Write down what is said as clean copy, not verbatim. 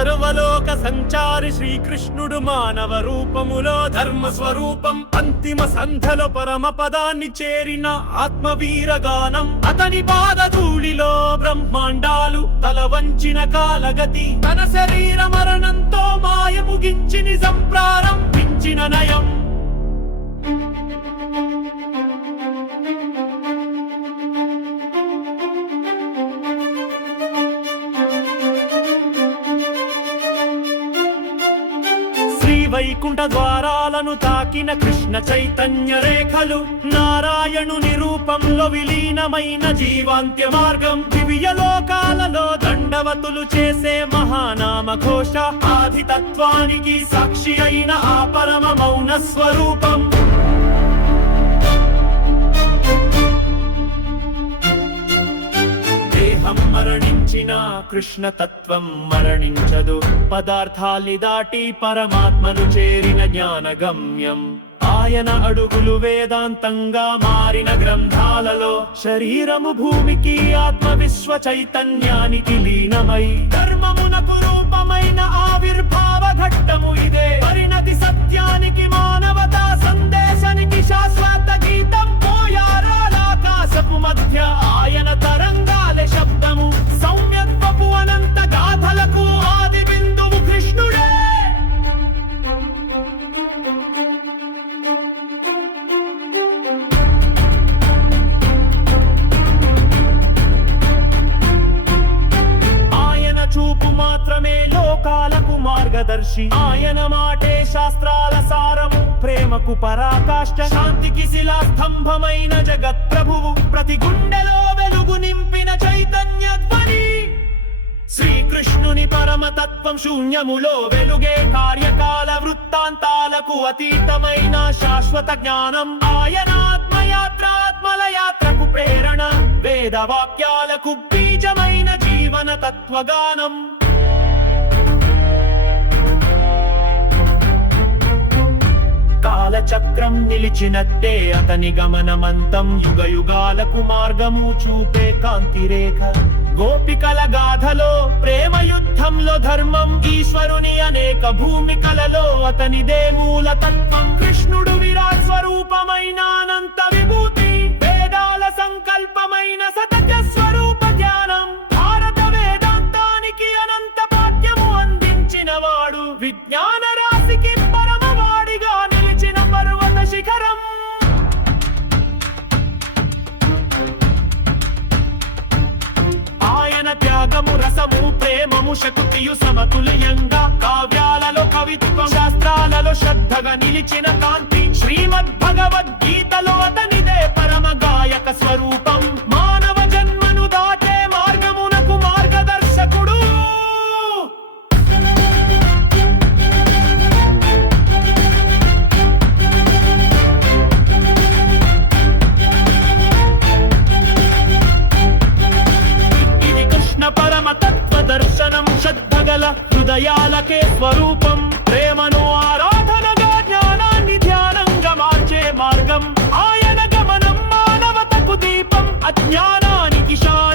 సర్వలోక సంచారి శ్రీకృష్ణుడు మానవ రూపములో ధర్మ స్వరూపం అంతిమ సంధ్యలో పరమ పదాన్ని చేరిన ఆత్మవీరగానం అతని పాదధూళిలో బ్రహ్మాండాలు తల వంచిన కాలగతి తన శరీర మరణంతో మాయ ముగించి నిజం ప్రారంభించిన నయం వైకుంఠ ద్వారాలను తాకిన కృష్ణ చైతన్య రేఖలు నారాయణుని రూపంలో విలీనమైన జీవాంత్య మార్గం దివ్యలోకాలలో దండవతులు చేసే మహానామ ఘోష ఆదితత్వానికి సాక్షి అయిన ఆ పరమ మౌన స్వరూపం మరణించిన కృష్ణ తత్వం మరణించదు పదార్థాలి దాటి పరమాత్మను చేరిన జ్ఞానగమ్యం ఆయన అడుగులు వేదాంతంగా మారిన గ్రంథాలలో శరీరము భూమికి ఆత్మ విశ్వ చైతన్యానికి లీనమై ధర్మమునకు రూపమైన ఆవిర్భావ ఘట్టము ఇదే పరిణతి సత్యానికి మానవతా సందేశానికి శాశ్వత గీతం పోయారాకాశపు మధ్య ఆయన తరంగాలే శబ్దము సౌమ్యత్వపు అనంత గాథలకు ఆది బిందువు కృష్ణుడే ఆయన చూపు మాత్రమే లోకాలకు మార్గదర్శి ఆయన మాటే శాస్త్రాల సారము ప్రేమకు పరాకాష్ఠ శాంతికి శిలాస్తంభమైన జగత్ ప్రభువు ప్రతి గుండెలో వెలుగు నింపిన చైతన్య ధ్వని శ్రీకృష్ణుని పరమతత్వం శూన్యములో వెలుగే కార్యకాల వృత్తాంతాలకు అతీతమైన శాశ్వత జ్ఞానం ఆయన ఆత్మయాత్ర ఆత్మల యాత్రకు ప్రేరణ వేద వాక్యాలకు బీజమైన జీవన తత్వగానం కాలచక్రం నిలిచినట్టే అతని గమనమంతం యుగ యుగాలకు మార్గము చూపే కాంతిరేఖ గోపికల గాథలో ప్రేమ యుద్ధంలో ధర్మం ఈశ్వరుని అనేక భూమికలలో అతనిదే మూల తత్వం కృష్ణుడు విరాట్ స్వరూపమైన అనంత విభూతి వేదాల సంకల్పమైన సత్య స్వరూప జ్ఞానం భారత వేదాంతానికి అనంత పాఠ్యము అందించిన వాడు విజ్ఞాన రాశికి పరమవాడిగా నిలిచిన పర్వత శిఖరం ఆయన త్యాగము రసము ప్రేమము శక్తియు సమతుల్యంగా కావ్యాలలో కవిత్వం శాస్త్రాలలో శ్రద్ధగా నిలిచిన కాంతి శ్రీమద్ భగవద్గీతలో అతనిదే పరమ గాయక స్వరూపం మానవ జన్మను దాటే మార్గమునకు మార్గదర్శకుడు దర్శనం శ్రద్ధగల హృదయాలకే స్వరూపం ప్రేమను ఆరాధనగా జ్ఞానాన్ని ధ్యానంగా మార్చే మార్గం ఆయన గమనం మానవతకు దీపం అజ్ఞానానికి శాంతి